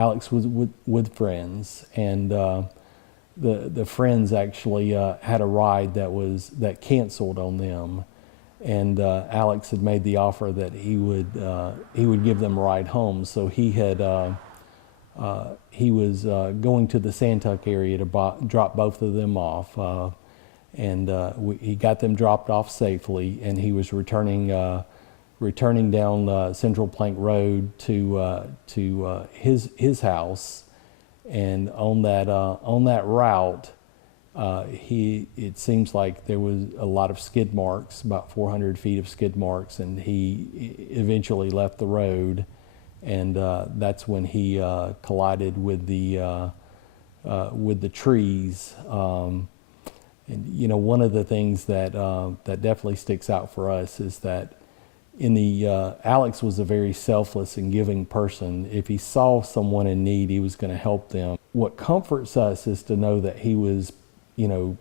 Alex was with friends, and the friends actually had a ride that canceled on them, and Alex had made the offer that he would give them a ride home. So he was going to the Santuck area to drop both of them off, and he got them dropped off safely, and he was returning down Central Plank Road to his house. And on that route, it seems like there was a lot of skid marks, about 400 feet of skid marks, and he eventually left the road, and that's when he collided with the trees. And you know, one of the things that definitely sticks out for us is that Alex was a very selfless and giving person. If he saw someone in need, he was going to help them. What comforts us is to know that he was, you know,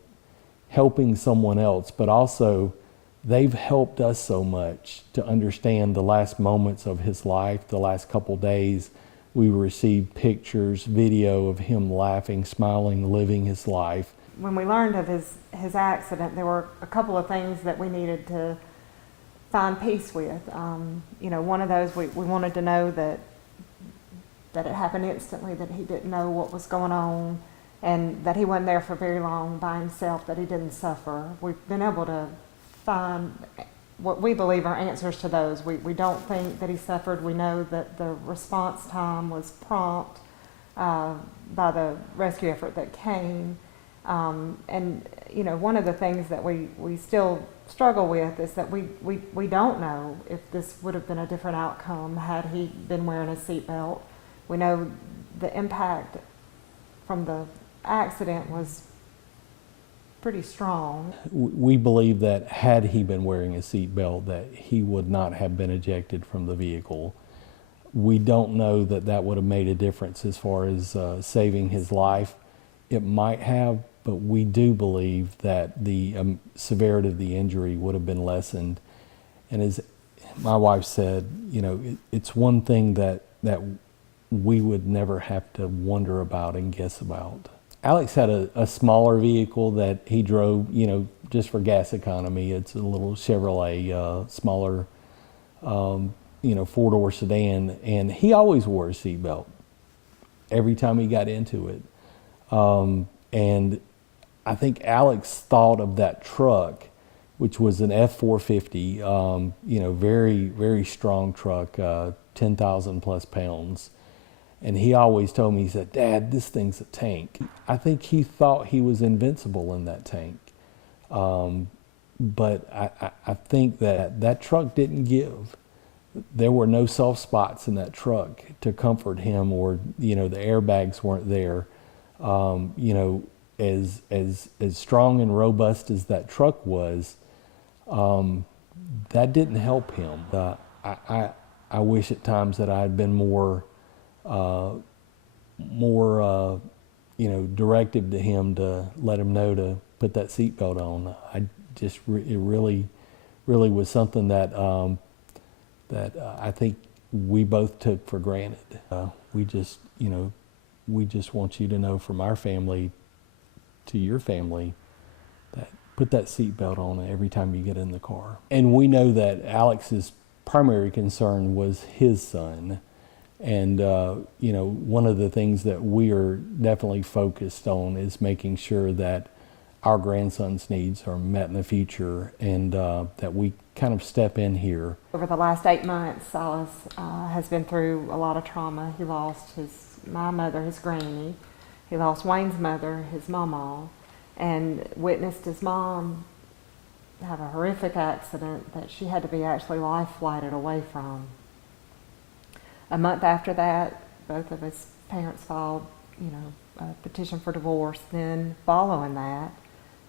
helping someone else, but also they've helped us so much to understand the last moments of his life. The last couple days, we received pictures, video of him laughing, smiling, living his life. When we learned of his accident, there were a couple of things that we needed to find peace with. You know, one of those, we wanted to know that it happened instantly, that he didn't know what was going on, and that he wasn't there for very long by himself, that he didn't suffer. We've been able to find what we believe are answers to those. We don't think that he suffered. We know that the response time was prompt by the rescue effort that came. And you know, one of the things that we still struggle with is that we don't know if this would have been a different outcome had he been wearing a seatbelt. We know the impact from the accident was pretty strong. We believe that had he been wearing a seatbelt, that he would not have been ejected from the vehicle. We don't know that that would have made a difference as far as saving his life. It might have, but we do believe that the severity of the injury would have been lessened. And as my wife said, you know, it's one thing that we would never have to wonder about and guess about. Alex had a smaller vehicle that he drove, you know, just for gas economy. It's a little Chevrolet, smaller, you know, four-door sedan, and he always wore a seatbelt every time he got into it. And I think Alex thought of that truck, which was an F450, you know, very, very strong truck, 10,000 plus pounds. And he always told me, he said, "Dad, this thing's a tank." I think he thought he was invincible in that tank. But I think that truck didn't give. There were no soft spots in that truck to comfort him, or, you know, the airbags weren't there. You know, as strong and robust as that truck was, that didn't help him. I wish at times that I had been more you know, directive to him to let him know to put that seatbelt on. It really was something that I think we both took for granted. We just want you to know, from our family to your family, that put that seatbelt on every time you get in the car. And we know that Alex's primary concern was his son. And, you know, one of the things that we are definitely focused on is making sure that our grandson's needs are met in the future, and that we kind of step in here. Over the last 8 months, Silas has been through a lot of trauma. He lost my mother, his granny. He lost Wayne's mother, his mama, and witnessed his mom have a horrific accident that she had to be actually life flighted away from. A month after that, both of his parents filed, you know, a petition for divorce. Then, following that,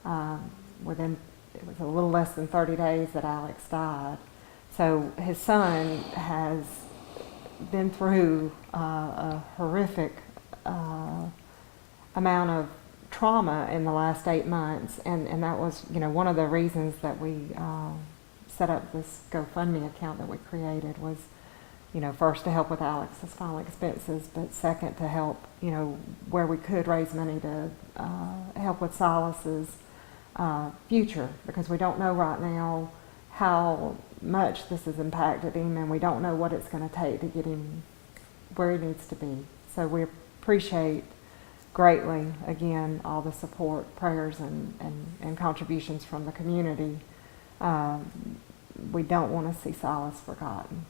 it was a little less than 30 days that Alex died. So his son has been through a horrific amount of trauma in the last 8 months, and that was, you know, one of the reasons that we set up this GoFundMe account that we created, was you know, first to help with Alex's final expenses, but second to help, you know, where we could raise money to help with Silas's future, because we don't know right now how much this has impacted him, and we don't know what it's going to take to get him where he needs to be. So we appreciate greatly, again, all the support, prayers, and contributions from the community. We don't want to see Silas forgotten.